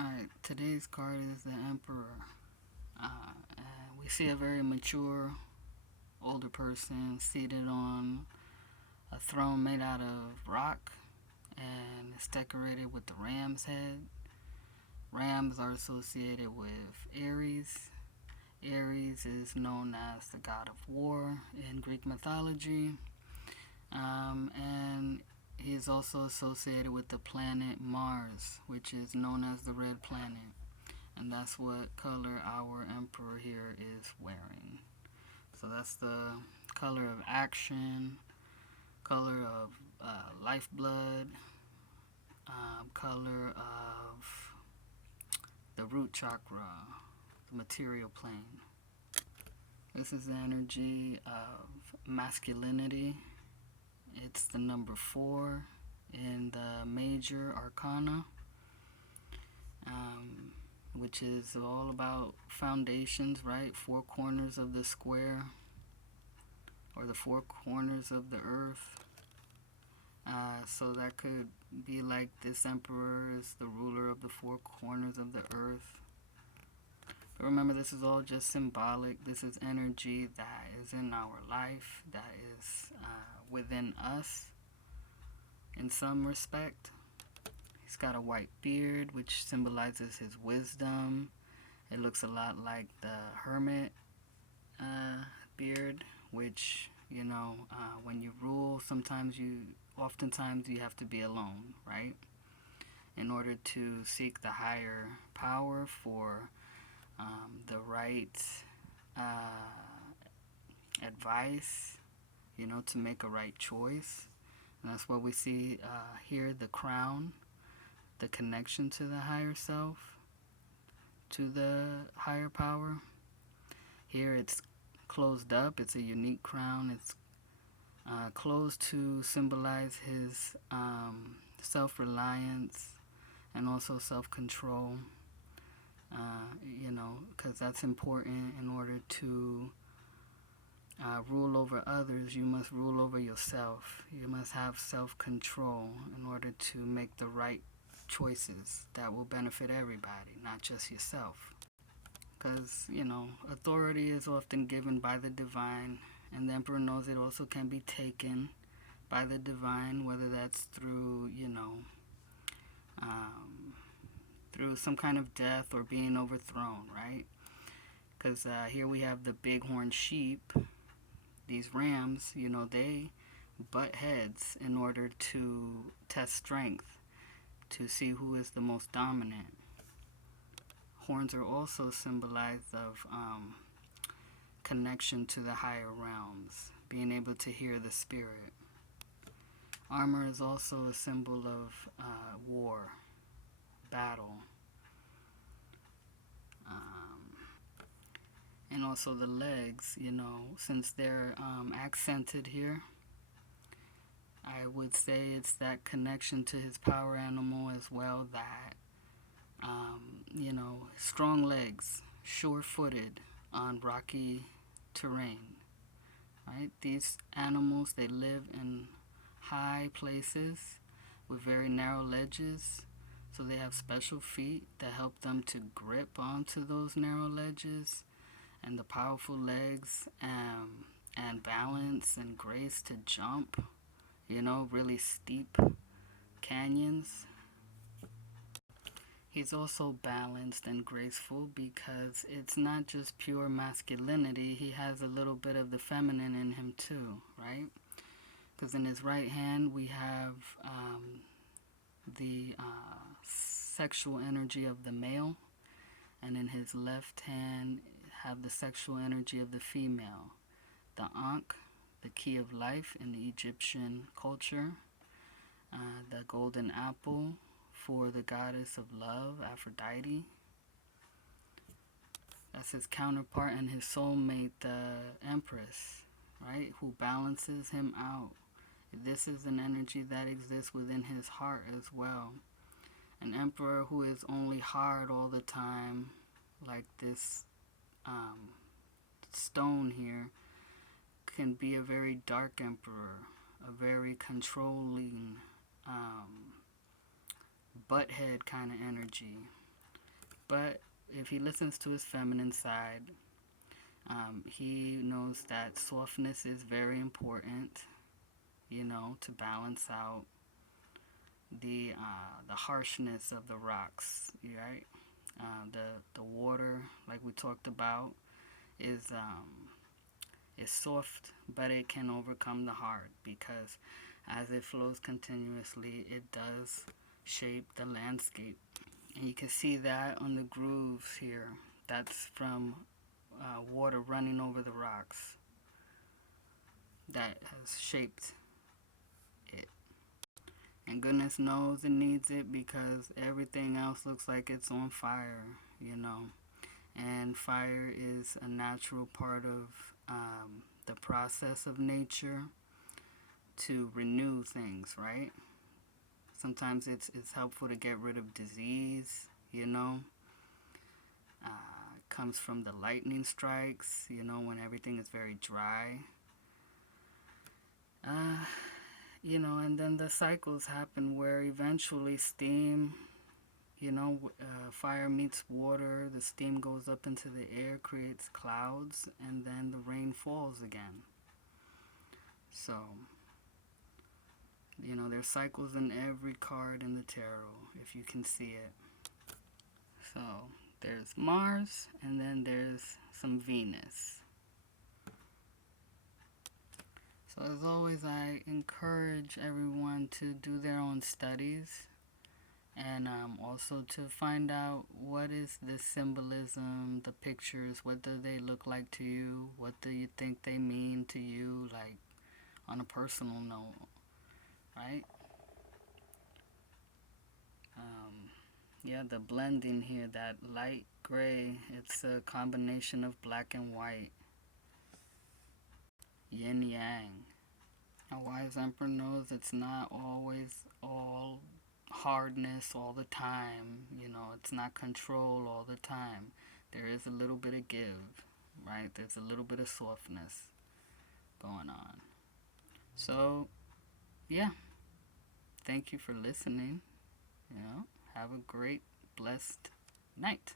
Alright, today's card is the Emperor. And we see a very mature, older person seated on a throne made out of rock, and it's decorated with the ram's head. Rams are associated with Aries. Aries is known as the god of war in Greek mythology. And he is also associated with the planet Mars, which is known as the red planet. And that's what color our emperor here is wearing. So that's the color of action, color of lifeblood, color of the root chakra, the material plane. This is the energy of masculinity. It's the number 4 in the major arcana, which is all about foundations, right? 4 corners of the square, or the 4 corners of the earth. So that could be like this emperor is the ruler of the 4 corners of the earth. But remember, this is all just symbolic. This is energy that is in our life, that is within us in some respect. He's got a white beard, which symbolizes his wisdom. It looks a lot like the hermit beard, which, when you rule, oftentimes you have to be alone, right? In order to seek the higher power for the right advice, to make a right choice. And that's what we see here, the crown, the connection to the higher self, to the higher power. Here it's closed up. It's a unique crown. It's closed to symbolize his self-reliance and also self-control, because that's important. In order to rule over others, you must rule over yourself. You must have self-control in order to make the right choices that will benefit everybody, not just yourself. Because, authority is often given by the divine, and the emperor knows it also can be taken by the divine, whether that's through, through some kind of death or being overthrown, right? Because here we have the bighorn sheep. These rams, they butt heads in order to test strength, to see who is the most dominant. Horns are also symbolized of connection to the higher realms, being able to hear the spirit. Armor is also a symbol of war, battle, and also the legs, since they're accented here, I would say it's that connection to his power animal as well, that strong legs, sure-footed on rocky terrain, right? These animals, they live in high places with very narrow ledges, so they have special feet that help them to grip onto those narrow ledges, and the powerful legs and balance and grace to jump, really steep canyons. He's also balanced and graceful because it's not just pure masculinity. He has a little bit of the feminine in him too, right? Because in his right hand we have the sexual energy of the male, and in his left hand have the sexual energy of the female. The Ankh, the key of life in the Egyptian culture, the golden apple for the goddess of love, Aphrodite. That's his counterpart, and his soulmate, the Empress, right, who balances him out. This is an energy that exists within his heart as well. An emperor who is only hard all the time, like this stone here, can be a very dark emperor, a very controlling, butthead kind of energy. But if he listens to his feminine side, he knows that softness is very important, to balance out the harshness of the rocks, right? The water, like we talked about, is soft, but it can overcome the hard because as it flows continuously, it does shape the landscape. And you can see that on the grooves here. That's from water running over the rocks that has shaped it. And goodness knows it needs it because everything else looks like it's on fire, And fire is a natural part of the process of nature to renew things, right? Sometimes it's helpful to get rid of disease, It comes from the lightning strikes, when everything is very dry. And then the cycles happen where eventually steam, fire meets water, the steam goes up into the air, creates clouds, and then the rain falls again. So, there's cycles in every card in the tarot, if you can see it. So, there's Mars, and then there's some Venus. So as always, I encourage everyone to do their own studies and also to find out what is the symbolism, the pictures, what do they look like to you, what do you think they mean to you, like on a personal note, right? The blending here, that light gray, it's a combination of black and white. Yin yang. A wise emperor knows it's not always all hardness all the time. It's not control all the time. There is a little bit of give, right? There's a little bit of softness going on. So, yeah. Thank you for listening. Have a great, blessed night.